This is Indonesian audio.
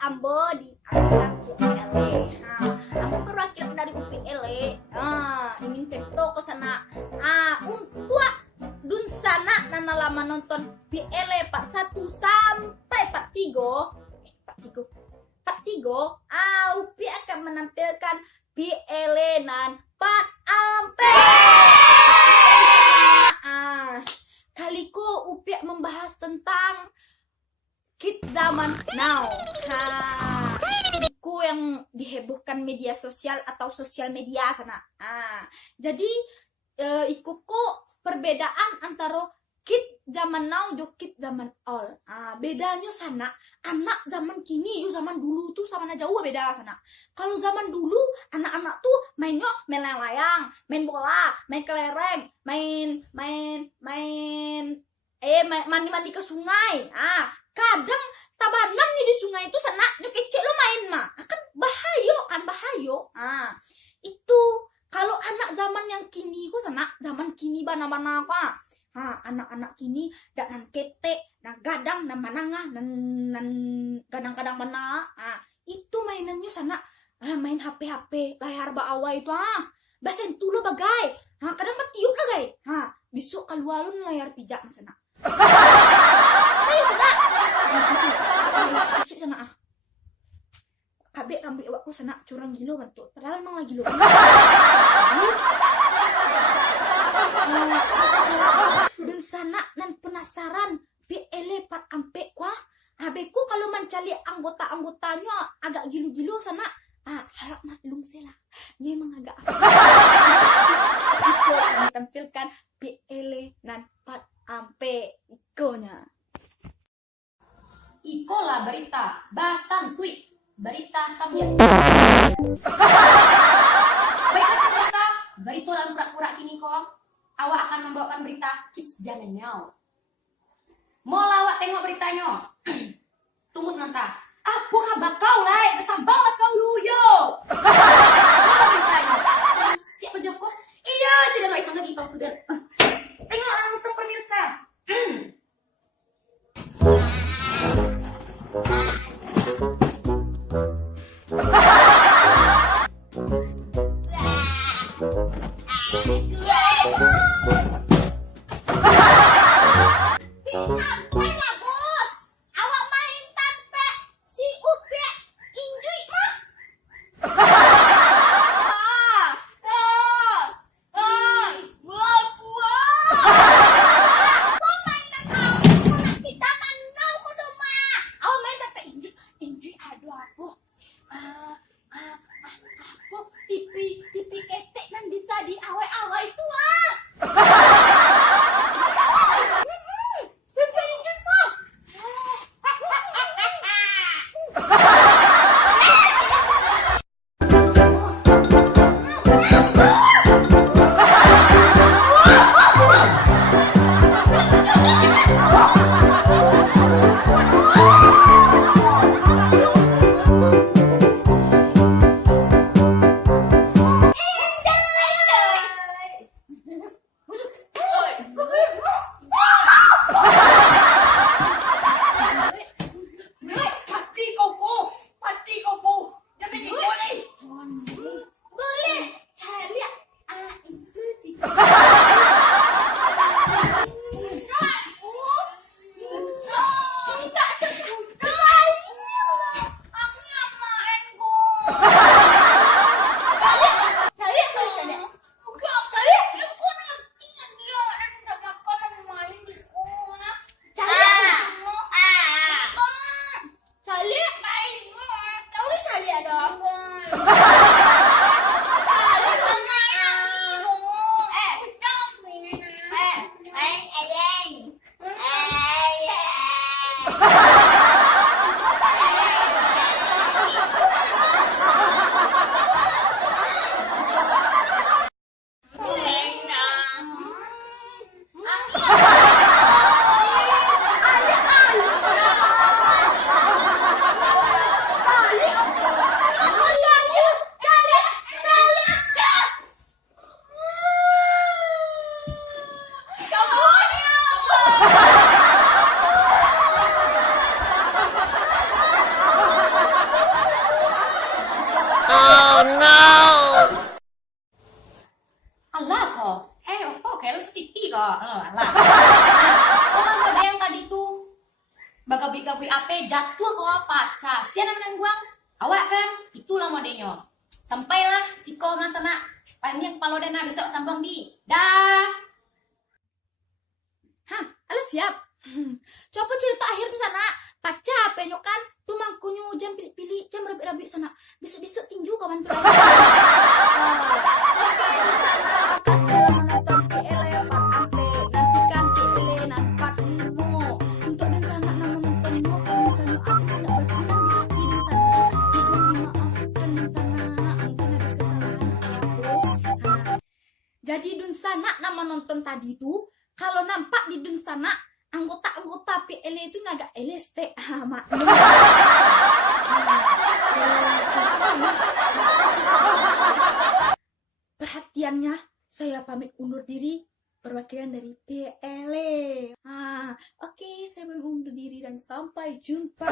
ambo di anak UPLE. Ambo perwakilan dari UPLE. Ingin cerita ke sana. Untuk dun sana nana lama nonton PLE part 1 sampai part 3. Part 3. Upi akan menampilkan PLE nan part ampe. Kaliko Upi membahas tentang Kids zaman now. Buku yang dihebohkan media sosial atau sosial media sana. Jadi ikuko perbedaan antara kid zaman now jo kid zaman old. Bedanya sana anak zaman kini jo zaman dulu tuh sama jauh beda sana. Kalau zaman dulu anak-anak tuh mainnya main layang, main bola, main kelereng, mandi ke sungai. Kadang tabanam nih di sungai itu sana jo kecil lo main mah. Kan bahaya. Itu kalau anak zaman yang kini ku sana zaman kini bana-bana apa? Anak-anak kini dak nan kete, nan gadang, nan manangah, nan kadang-kadang mana. Itu mainannya sana main HP layar bawah itu basen tulo bagai. Kadang matiup lah gai. Besok keluarun layar pijak sana. Ayo sana. Besok sana kabek rambut awakku sana curang gilo bantu. Padahal emang lagi lo. Dan sana nan penasaran PLE part ampe kuah. Abeku kalau mencari anggota-anggotanya agak gilo-gilo sana. Harap maklum sela. Dia emang agak apa. Iko akan tampilkan PLE nan part ampe ikonya. Iko lah berita bahasan tweet berita sambil. Baiklah pemirsa, berita dalam pura-pura kini kok. Awak akan membawakan berita kids zaman now. Mau lawak tengok beritanya? Tunggu sebentar. Apakah bakau lah? Bersambanglah kau luyo. Kalau beritanya. Siapa Joko? Iya, tidak itu lagi Pak Sudan. Tengok langsung pemirsa. Allah kok. Opo kayak lu setipi kok. Allah. Nah, orang ada yang tadi tuh bagabi-gabi ape jatuh ke apa? Cas, dia namanya guang. Awak kan, itulah modelnya. Sampailah si kau sana. Banyak palo dana besok sambung di. Dah. Hah, ala siap. Coba cerita akhir di sana. Tak capek nyok kan? Tuh mangkunyo jam pilih-pilih, jam rabi-rabi sana. Besok-besok tinju kawan tuh. Oke, di sana makasih telah menonton PLE part ampe. Nantikan PLE nan part 5. Untuk di sana nama nontonnya kalau misalnya aku tidak berkenan di hati di sana. Mohon dimaafkan di sana. Mungkin ada kesalahan aku. Nah, jadi dun sana nama nonton tadi tuh kalau nampak di dun sana anggota-anggota PLE itu agak LSP. Maklum. Perhatiannya, saya pamit undur diri perwakilan dari PLE. Oke, saya undur diri dan sampai jumpa.